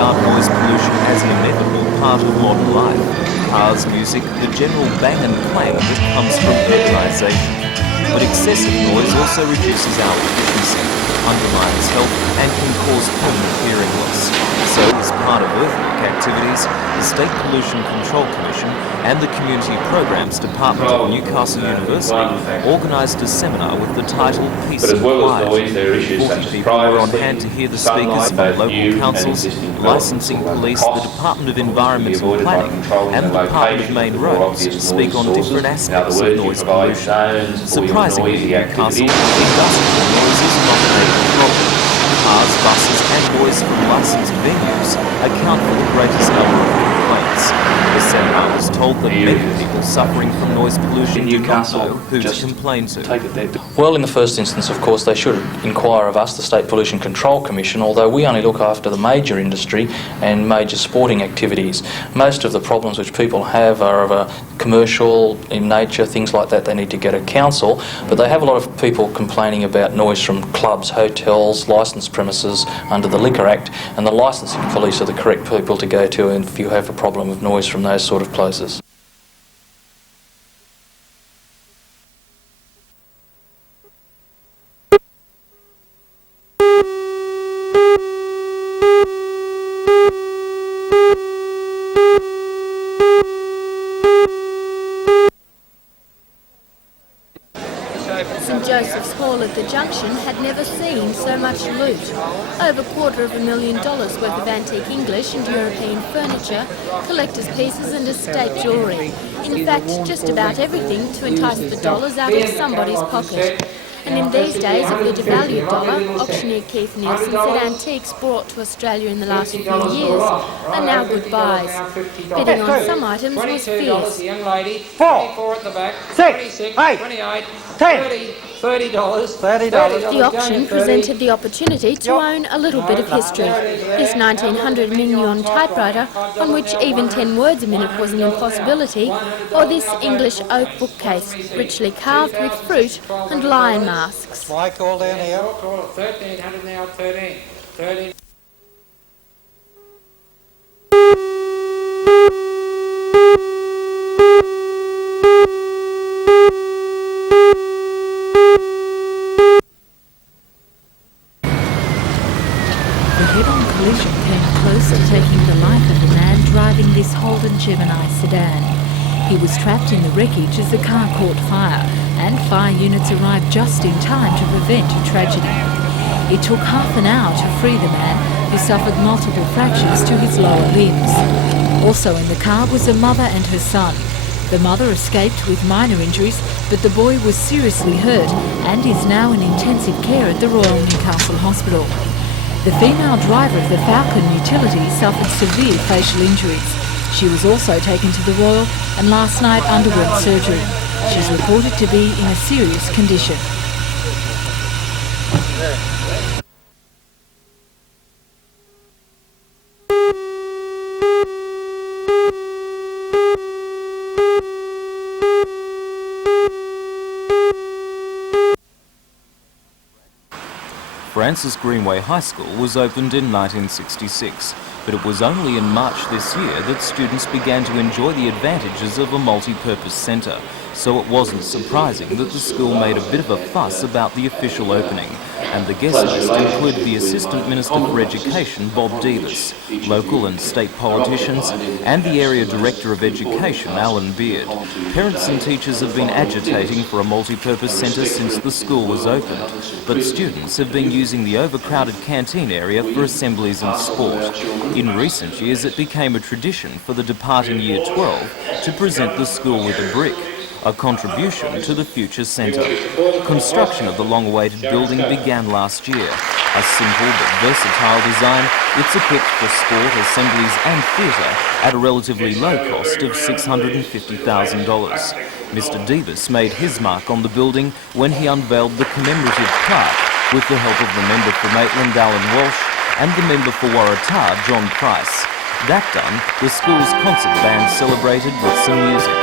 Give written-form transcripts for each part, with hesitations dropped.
regard noise pollution as an inevitable part of modern life. Cars, music, the general bang and clang that comes from urbanisation. But excessive noise also reduces our efficiency, undermines health and can cause permanent hearing loss. So, as part of earthwork activities, the State Pollution Control Commission and the Community Programs Department of Newcastle University organised a seminar with the title Peace and Quiet. 40 people were on hand to hear the speakers from local councils, licensing police, the Department of Environment and Planning and the Department of Main Roads to speak on different aspects of noise pollution. Surprisingly in Newcastle, industrial noise is not a major problem. Cars, buses and noise from licensed venues account for the greatest number of complaints. The seminar was told that many people suffering from noise pollution do not know who to complain to. Well, in the first instance, of course, they should inquire of us, the State Pollution Control Commission, although we only look after the major industry and major sporting activities. Most of the problems which people have are of a commercial in nature, things like that. They need to get a council, but they have a lot of people complaining about noise from clubs, hotels, licensed premises under the Liquor Act, and the licensing police are the correct people to go to if you have a problem of noise from those sort of places. St Joseph's Hall at the Junction had never seen so much loot. Over $250,000 worth of antique English and European furniture, collector's pieces and estate jewellery. In fact, just about everything to entice the dollars out of somebody's pocket. And in these days of the devalued dollar, auctioneer Keith Nielsen said antiques brought to Australia in the last few years are now good buys. Bidding on some items was fierce. $4, at the back, 6, 8, 28, 10, $30. The auction presented the opportunity to own a little bit of history. This 1900 Mignon typewriter, on which even 10 words a minute was an impossibility, or this English oak bookcase, richly carved with fruit and lion masks. Why call down here? 1300 now, 13. The head-on collision came closer, taking the life of the man driving this Holden Gemini sedan. He was trapped in the wreckage as the car caught fire, and fire units arrived just in time to prevent a tragedy. It took half an hour to free the man, who suffered multiple fractures to his lower limbs. Also in the car was a mother and her son. The mother escaped with minor injuries, but the boy was seriously hurt and is now in intensive care at the Royal Newcastle Hospital. The female driver of the Falcon utility suffered severe facial injuries. She was also taken to the Royal and last night underwent surgery. She's reported to be in a serious condition. Francis Greenway High School was opened in 1966, but it was only in March this year that students began to enjoy the advantages of a multi-purpose centre, so it wasn't surprising that the school made a bit of a fuss about the official opening, and the guest list included the Assistant Minister for Education, Bob Davis, local and state politicians, and the Area Director of Education, Alan Beard. Parents and teachers have been agitating for a multi-purpose centre since the school was opened, but students have been using the overcrowded canteen area for assemblies and sport. In recent years, it became a tradition for the departing Year 12 to present the school with a brick, a contribution to the future centre. Construction of the long-awaited building began last year. A simple but versatile design, it's equipped for sport, assemblies and theatre at a relatively low cost of $650,000. Mr Davis made his mark on the building when he unveiled the commemorative plaque with the help of the member for Maitland, Alan Walsh, and the member for Waratah, John Price. That done, the school's concert band celebrated with some music.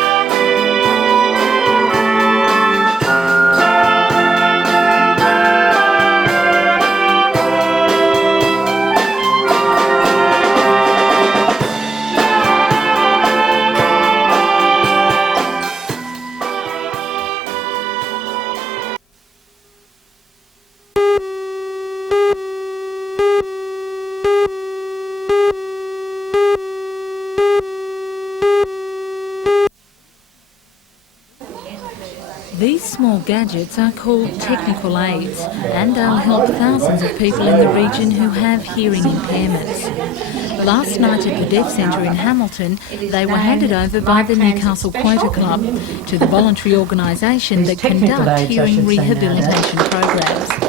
small gadgets are called technical aids and they'll help thousands of people in the region who have hearing impairments. Last night at the Deaf Centre in Hamilton, they were handed over by the Newcastle Quota Club to the voluntary organisation that conduct hearing rehabilitation programs.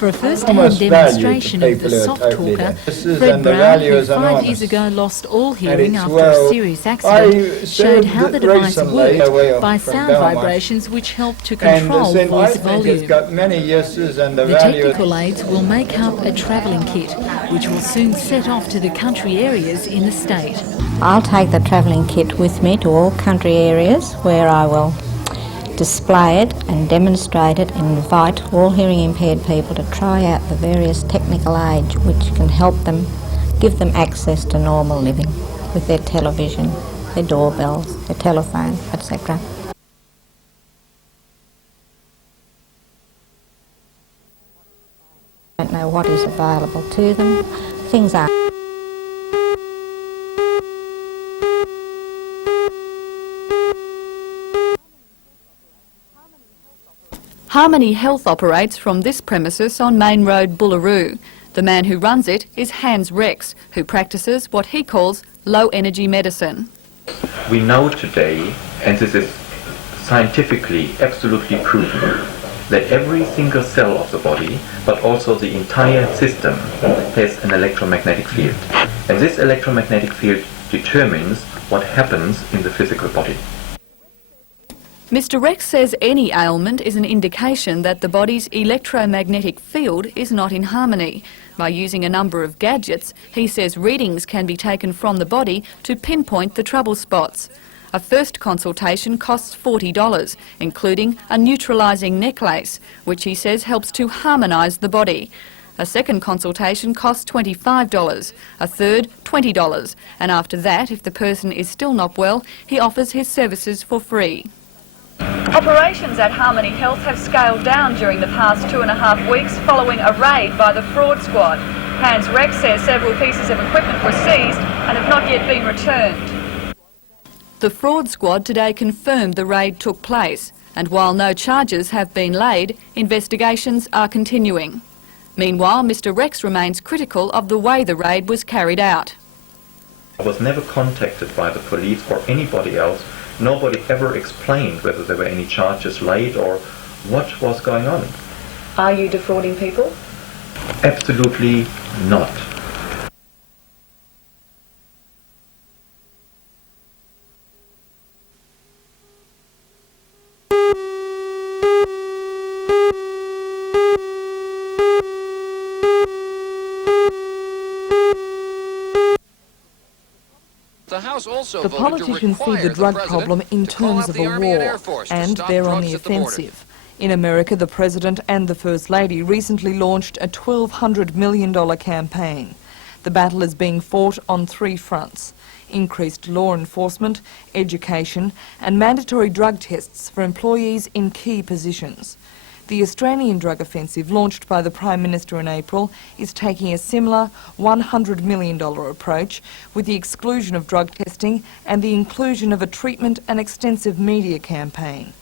For a first-hand demonstration of the soft talker, Fred Brown, who 5 years ago lost all hearing after a serious accident, showed how the device worked by sound vibrations which help to control voice volume. The technical aids will make up a travelling kit, which will soon set off to the country areas in the state. I'll take the travelling kit with me to all country areas where I will display it and demonstrate it and invite all hearing impaired people to try out the various technical aids which can help them, give them access to normal living with their television, their doorbells, their telephone, etc. Don't know what is available to them. Things are. Harmony Health operates from this premises on Main Road, Bullaroo. The man who runs it is Hans Rex, who practices what he calls low-energy medicine. We know today, and this is scientifically absolutely proven, that every single cell of the body, but also the entire system, has an electromagnetic field. And this electromagnetic field determines what happens in the physical body. Mr. Rex says any ailment is an indication that the body's electromagnetic field is not in harmony. By using a number of gadgets, he says readings can be taken from the body to pinpoint the trouble spots. A first consultation costs $40, including a neutralising necklace, which he says helps to harmonise the body. A second consultation costs $25, a third $20, and after that, if the person is still not well, he offers his services for free. Operations at Harmony Health have scaled down during the past 2.5 weeks following a raid by the fraud squad. Hans Rex says several pieces of equipment were seized and have not yet been returned. The fraud squad today confirmed the raid took place, and while no charges have been laid, investigations are continuing. Meanwhile, Mr. Rex remains critical of the way the raid was carried out. I was never contacted by the police or anybody else. Nobody ever explained whether there were any charges laid or what was going on. Are you defrauding people? Absolutely not. The politicians see the drug problem in terms of a war, and they're on the offensive. In America, the President and the First Lady recently launched a $1,200 million campaign. The battle is being fought on 3 fronts: increased law enforcement, education, and mandatory drug tests for employees in key positions. The Australian drug offensive, launched by the Prime Minister in April, is taking a similar $100 million approach, with the exclusion of drug testing and the inclusion of a treatment and extensive media campaign.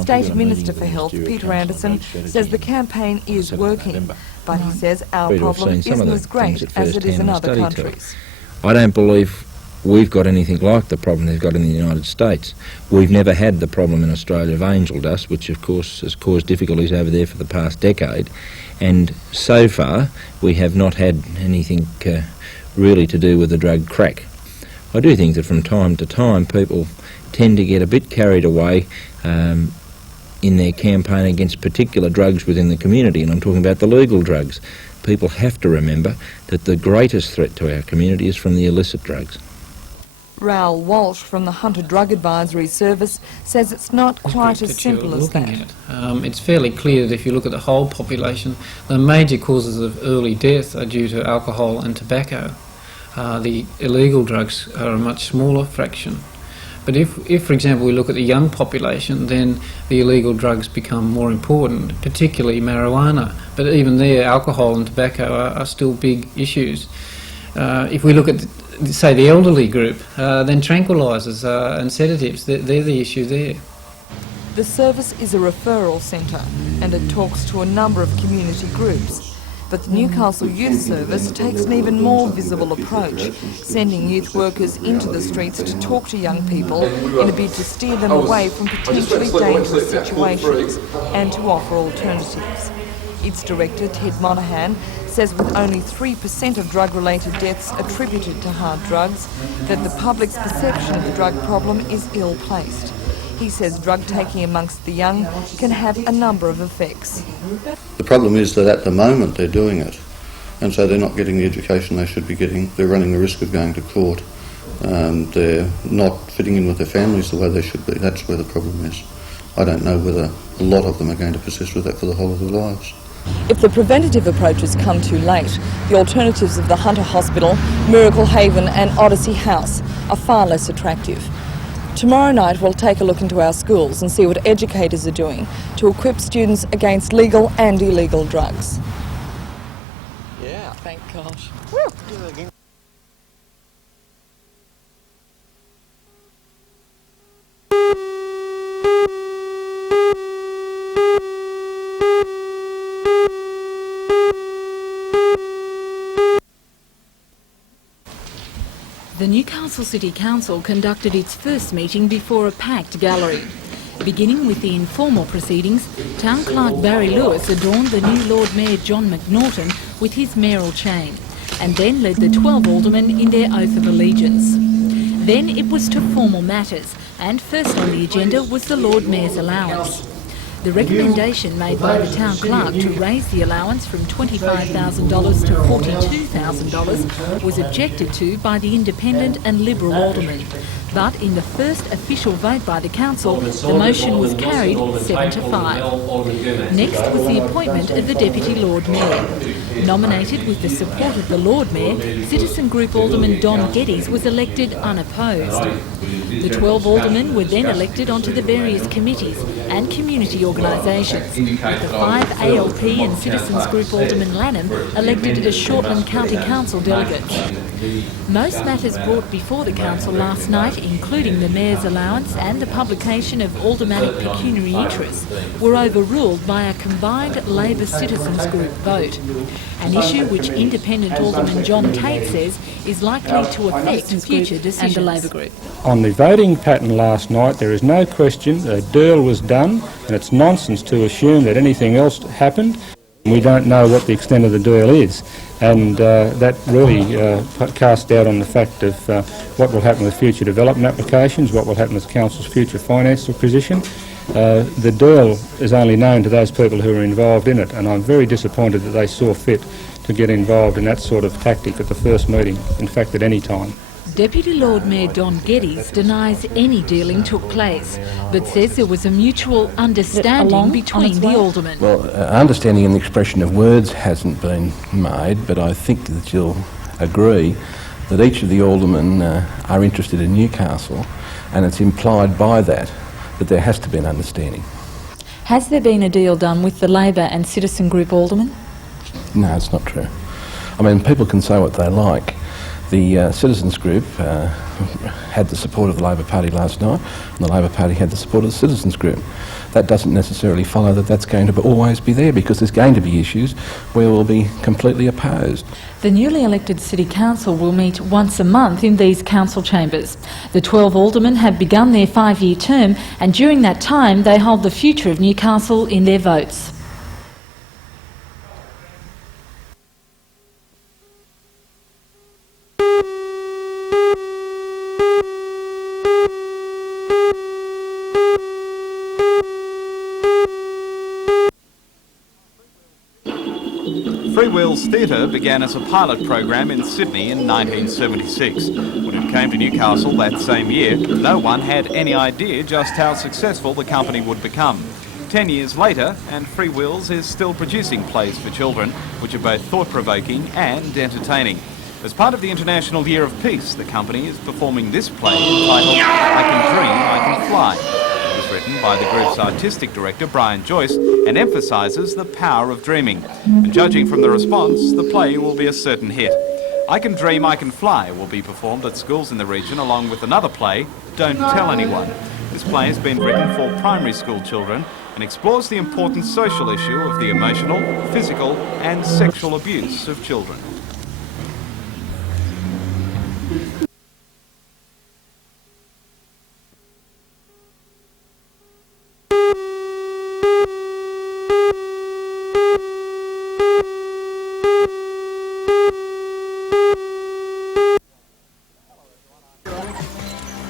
State Minister for Health, Peter Anderson, says the campaign is working, but he says our problem isn't as great as it is in other countries. I don't believe we've got anything like the problem they've got in the United States. We've never had the problem in Australia of angel dust, which of course has caused difficulties over there for the past decade, and so far we have not had anything really to do with the drug crack. I do think that from time to time people tend to get a bit carried away in their campaign against particular drugs within the community, and I'm talking about the legal drugs. People have to remember that the greatest threat to our community is from the illicit drugs. Raoul Walsh from the Hunter Drug Advisory Service says it's not quite as simple as that. It's fairly clear that if you look at the whole population, the major causes of early death are due to alcohol and tobacco. The illegal drugs are a much smaller fraction. But if, for example, we look at the young population, then the illegal drugs become more important, particularly marijuana. But even there, alcohol and tobacco are still big issues. If we look at, say, the elderly group, then tranquilizers and sedatives, they're the issue there. The service is a referral centre and it talks to a number of community groups. But the Newcastle Youth Service takes an even more visible approach, sending youth workers into the streets to talk to young people in a bid to steer them away from potentially dangerous situations and to offer alternatives. Its director, Ted Monaghan, says with only 3% of drug-related deaths attributed to hard drugs, that the public's perception of the drug problem is ill-placed. He says drug taking amongst the young can have a number of effects. The problem is that at the moment they're doing it, and so they're not getting the education they should be getting. They're running the risk of going to court. They're not fitting in with their families the way they should be. That's where the problem is. I don't know whether a lot of them are going to persist with that for the whole of their lives. If the preventative approaches come too late, the alternatives of the Hunter Hospital, Miracle Haven and Odyssey House are far less attractive. Tomorrow night we'll take a look into our schools and see what educators are doing to equip students against legal and illegal drugs. Yeah, thank God. The Newcastle City Council conducted its first meeting before a packed gallery. Beginning with the informal proceedings, Town Clerk Barry Lewis adorned the new Lord Mayor John McNaughton with his mayoral chain, and then led the 12 aldermen in their oath of allegiance. Then it was to formal matters, and first on the agenda was the Lord Mayor's allowance. The recommendation made by the Town Clerk to raise the allowance from $25,000 to $42,000 was objected to by the Independent and Liberal aldermen. But in the first official vote by the Council, the motion was carried 7-5. Next was the appointment of the Deputy Lord Mayor. Nominated with the support of the Lord Mayor, Citizen Group Alderman Don Geddes was elected unopposed. The 12 aldermen were then elected onto the various committees and community organisations, with the 5 ALP and Citizens Group Alderman Lanham elected as Shortland County Council delegates. Most matters brought before the Council last night, including the Mayor's allowance and the publication of aldermanic pecuniary interests, were overruled by a combined Labor Citizens Group vote, an issue which Independent Alderman John Tate says is likely to affect future decisions. And the Labor Group. On the voting pattern last night, there is no question that a deal was done, and it's nonsense to assume that anything else happened. We don't know what the extent of the deal is, and that really casts doubt on the fact of what will happen with future development applications, what will happen with Council's future financial position. The deal is only known to those people who are involved in it, and I'm very disappointed that they saw fit to get involved in that sort of tactic at the first meeting, in fact at any time. Deputy Lord Mayor Don Geddes denies any dealing took place, but says there was a mutual understanding between the aldermen. Well, understanding in the expression of words hasn't been made, but I think that you'll agree that each of the aldermen are interested in Newcastle, and it's implied by that there has to be an understanding. Has there been a deal done with the Labor and Citizen Group aldermen? No, it's not true. I mean, people can say what they like. The Citizens Group had the support of the Labor Party last night, and the Labor Party had the support of the Citizens Group. That doesn't necessarily follow that that's going to always be there, because there's going to be issues where we'll be completely opposed. The newly elected City Council will meet once a month in these council chambers. The 12 aldermen have begun their 5-year term, and during that time they hold the future of Newcastle in their votes. Freewheel's Theatre began as a pilot program in Sydney in 1976. When it came to Newcastle that same year, no one had any idea just how successful the company would become. 10 years later, and Freewheels is still producing plays for children, which are both thought-provoking and entertaining. As part of the International Year of Peace, the company is performing this play entitled I Can Dream, I Can Fly. It was written by the group's artistic director, Brian Joyce, and emphasises the power of dreaming. And judging from the response, the play will be a certain hit. I Can Dream, I Can Fly will be performed at schools in the region, along with another play, Don't Tell Anyone. This play has been written for primary school children and explores the important social issue of the emotional, physical and sexual abuse of children.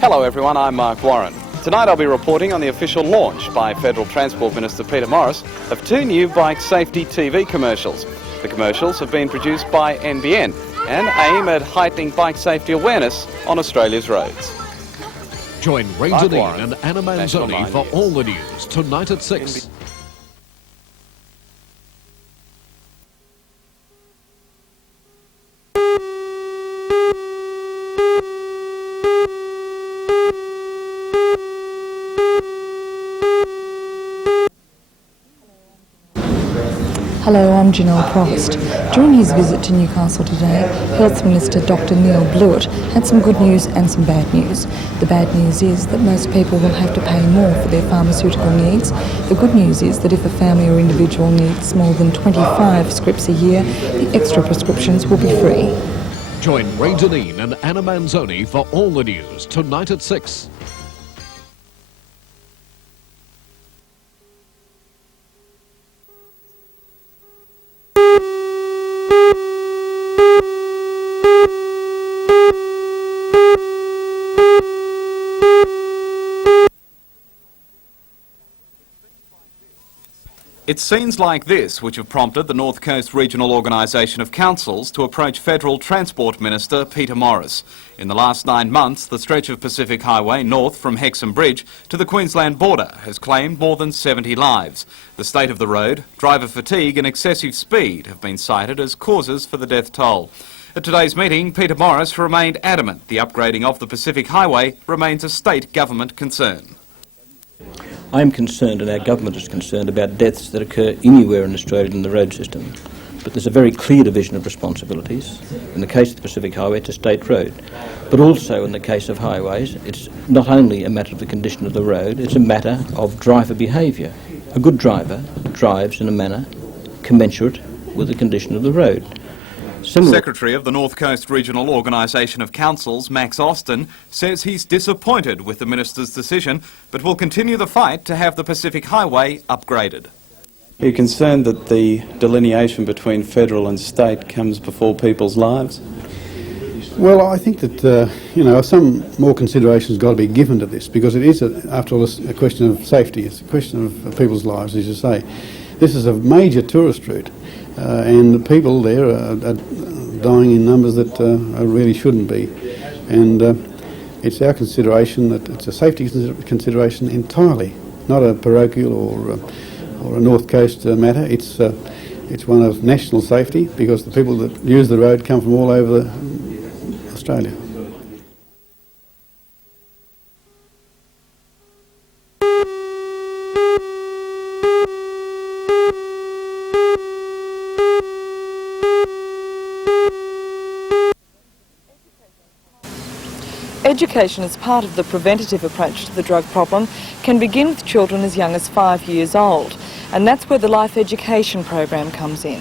Hello everyone, I'm Mark Warren. Tonight I'll be reporting on the official launch by Federal Transport Minister Peter Morris of 2 new bike safety TV commercials. The commercials have been produced by NBN and aim at heightening bike safety awareness on Australia's roads. Join Ranger Dean and Anna Manzoni for all the news tonight at 6. Hello, I'm Janelle Provost. During his visit to Newcastle today, Health Minister Dr Neil Blewett had some good news and some bad news. The bad news is that most people will have to pay more for their pharmaceutical needs. The good news is that if a family or individual needs more than 25 scripts a year, the extra prescriptions will be free. Join Ranger Dean and Anna Manzoni for all the news tonight at 6. It's scenes like this which have prompted the North Coast Regional Organisation of Councils to approach Federal Transport Minister Peter Morris. In the last 9 months, the stretch of Pacific Highway north from Hexham Bridge to the Queensland border has claimed more than 70 lives. The state of the road, driver fatigue and excessive speed have been cited as causes for the death toll. At today's meeting, Peter Morris remained adamant the upgrading of the Pacific Highway remains a state government concern. I'm concerned, and our government is concerned, about deaths that occur anywhere in Australia in the road system. But there's a very clear division of responsibilities. In the case of the Pacific Highway, it's a state road. But also in the case of highways, it's not only a matter of the condition of the road, it's a matter of driver behaviour. A good driver drives in a manner commensurate with the condition of the road. Secretary of the North Coast Regional Organisation of Councils, Max Austin, says he's disappointed with the Minister's decision, but will continue the fight to have the Pacific Highway upgraded. Are you concerned that the delineation between federal and state comes before people's lives? Well, I think that, some more consideration has got to be given to this, because it is, after all, a question of safety. It's a question of people's lives, as you say. This is a major tourist route. And the people there are dying in numbers that really shouldn't be. And it's our consideration that it's a safety consideration entirely, not a parochial or a North Coast matter. It's one of national safety, because the people that use the road come from all over Australia. Education as part of the preventative approach to the drug problem can begin with children as young as 5 years old, and that's where the Life Education program comes in.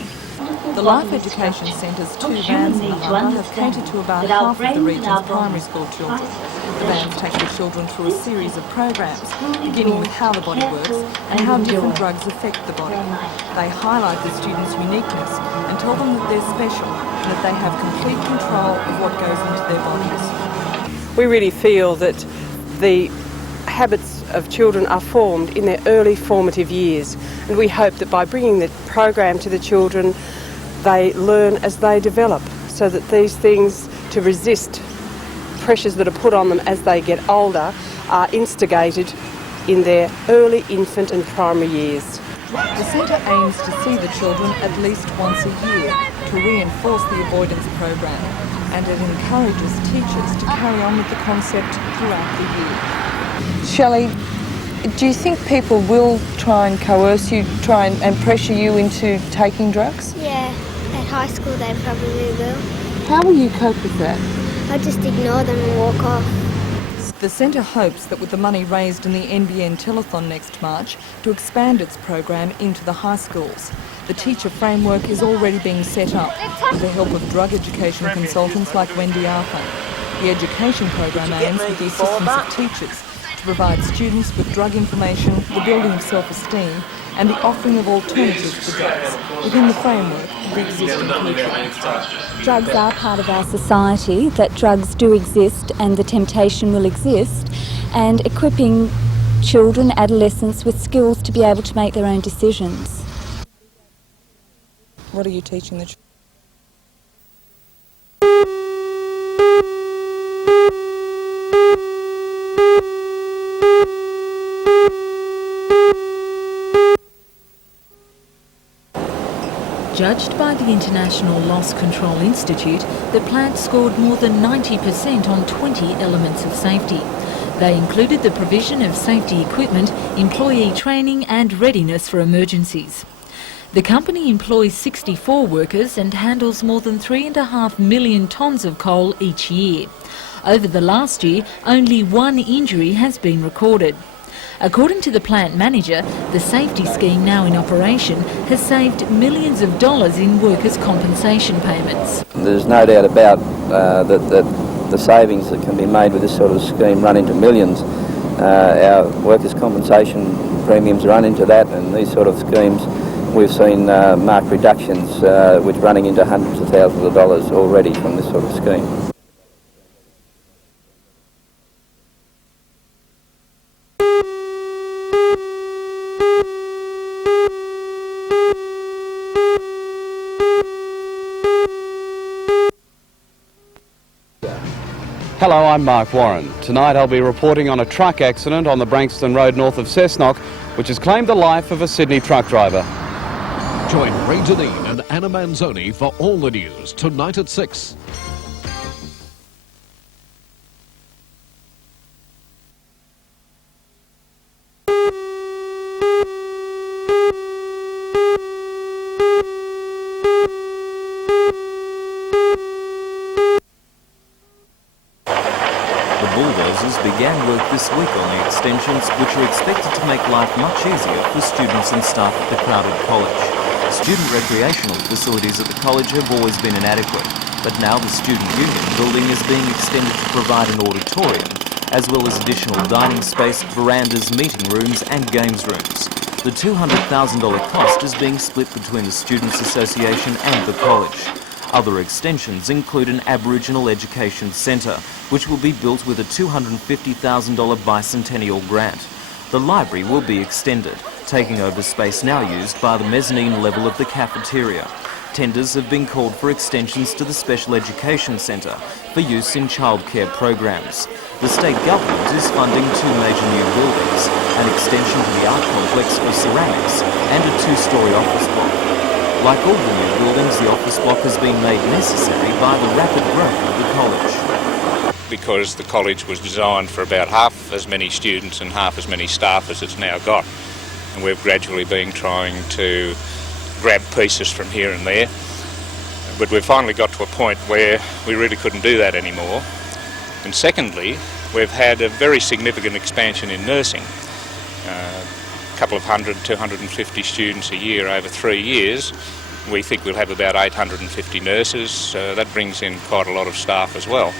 The Life Education Centre's 2 vans in the harbour have catered to about half of the region's primary school children. The vans take the children through a series of programs, beginning with how the body works and how different drugs affect the body. They highlight the students' uniqueness and tell them that they're special and that they have complete control of what goes into their bodies. We really feel that the habits of children are formed in their early formative years, and we hope that by bringing the program to the children, they learn as they develop, so that these things to resist pressures that are put on them as they get older are instigated in their early infant and primary years. The centre aims to see the children at least once a year to reinforce the avoidance program, and it encourages teachers to carry on with the concept throughout the year. Shelley, do you think people will try and coerce you, and pressure you into taking drugs? Yeah, at high school they probably will. How will you cope with that? I just ignore them and walk off. The centre hopes that with the money raised in the NBN telethon next March to expand its program into the high schools. The teacher framework is already being set up with the help of drug education consultants like Wendy Arthur. The education program aims with the assistance of teachers to provide students with drug information, the building of self-esteem and the offering of alternatives to drugs within the framework of the existing curriculum. Drugs are part of our society, that drugs do exist and the temptation will exist, and equipping children, adolescents with skills to be able to make their own decisions. What are you teaching the children? Judged by the International Loss Control Institute, the plant scored more than 90% on 20 elements of safety. They included the provision of safety equipment, employee training and readiness for emergencies. The company employs 64 workers and handles more than 3.5 million tonnes of coal each year. Over the last year, only one injury has been recorded. According to the plant manager, the safety scheme now in operation has saved millions of dollars in workers' compensation payments. There's no doubt about that the savings that can be made with this sort of scheme run into millions. Our workers' compensation premiums run into that, and these sort of schemes we've seen marked reductions which running into hundreds of thousands of dollars already from this sort of scheme. Hello, I'm Mark Warren. Tonight I'll be reporting on a truck accident on the Branxton Road north of Cessnock, which has claimed the life of a Sydney truck driver. Join Ray Deneen and Anna Manzoni for all the news tonight at 6. Bulldozers began work this week on the extensions, which are expected to make life much easier for students and staff at the crowded college. Student recreational facilities at the college have always been inadequate, but now the student union building is being extended to provide an auditorium, as well as additional dining space, verandas, meeting rooms and games rooms. The $200,000 cost is being split between the Students' Association and the college. Other extensions include an Aboriginal Education Centre, which will be built with a $250,000 bicentennial grant. The library will be extended, taking over space now used by the mezzanine level of the cafeteria. Tenders have been called for extensions to the Special Education Centre for use in childcare programs. The state government is funding 2 major new buildings, an extension to the art complex for ceramics and a 2-storey office block. Like all the new buildings, the office block has been made necessary by the rapid growth of the college. Because the college was designed for about half as many students and half as many staff as it's now got. And we've gradually been trying to grab pieces from here and there. But we've finally got to a point where we really couldn't do that anymore. And secondly, we've had a very significant expansion in nursing. A couple of 250 students a year over 3 years. We think we'll have about 850 nurses. That brings in quite a lot of staff as well.